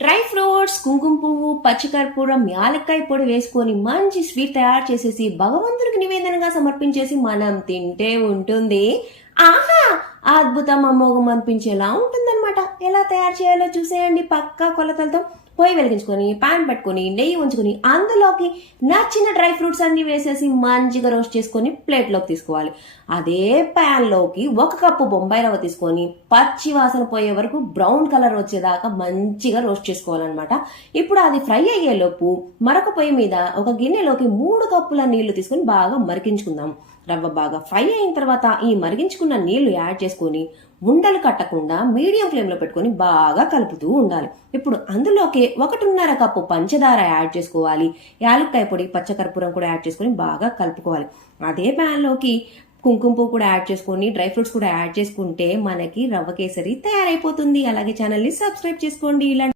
Dry fruits, కుంకుమ పువ్వు, పచ్చికర్పూరం, యాలక్కాయ పొడి వేసుకొని మంచి స్వీట్ తయారు చేసేసి భగవంతునికి నివేదనగా సమర్పించేసి మనం తింటే ఉంటుంది ఆహా అద్భుతం అమోఘం అనిపించేలా ఉంటుందన్నమాట. ఎలా తయారు చేయాలో చూసేయండి. పక్కా కొలతలతో పొయ్యి వెలిగించుకొని పాన్ పెట్టుకొని నెయ్యి ఉంచుకొని అందులోకి నచ్చిన డ్రై ఫ్రూట్స్ అన్ని వేసేసి మంచిగా రోస్ట్ చేసుకొని ప్లేట్లోకి తీసుకోవాలి. అదే ప్యాన్ లోకి 1 కప్పు బొంబాయి రవ్వ తీసుకొని పచ్చి వాసన పోయే వరకు బ్రౌన్ కలర్ వచ్చేదాకా మంచిగా రోస్ట్ చేసుకోవాలన్నమాట. ఇప్పుడు అది ఫ్రై అయ్యేలోపు మరొక పొయ్యి మీద ఒక గిన్నెలోకి 3 కప్పుల నీళ్లు తీసుకొని బాగా మరిగించుకుందాం. రవ్వ బాగా ఫ్రై అయిన తర్వాత ఈ మరిగించుకున్న నీళ్లు యాడ్ చేసుకొని ఉండలు కట్టకుండా మీడియం ఫ్లేమ్ లో పెట్టుకొని బాగా కలుపుతూ ఉండాలి. ఇప్పుడు అందులోకి 1.5 కప్పు పంచదార యాడ్ చేసుకోవాలి. యాలక్కాయ పొడి, పచ్చకర్పూరం కూడా యాడ్ చేసుకొని బాగా కలుపుకోవాలి. అదే ప్యాన్ లోకి కుంకుమ పువ్వు కూడా యాడ్ చేసుకొని డ్రై ఫ్రూట్స్ కూడా యాడ్ చేసుకుంటే మనకి రవ్వ కేసరి తయారైపోతుంది. అలాగే ఛానల్ ని సబ్స్క్రైబ్ చేసుకోండి. ఇలా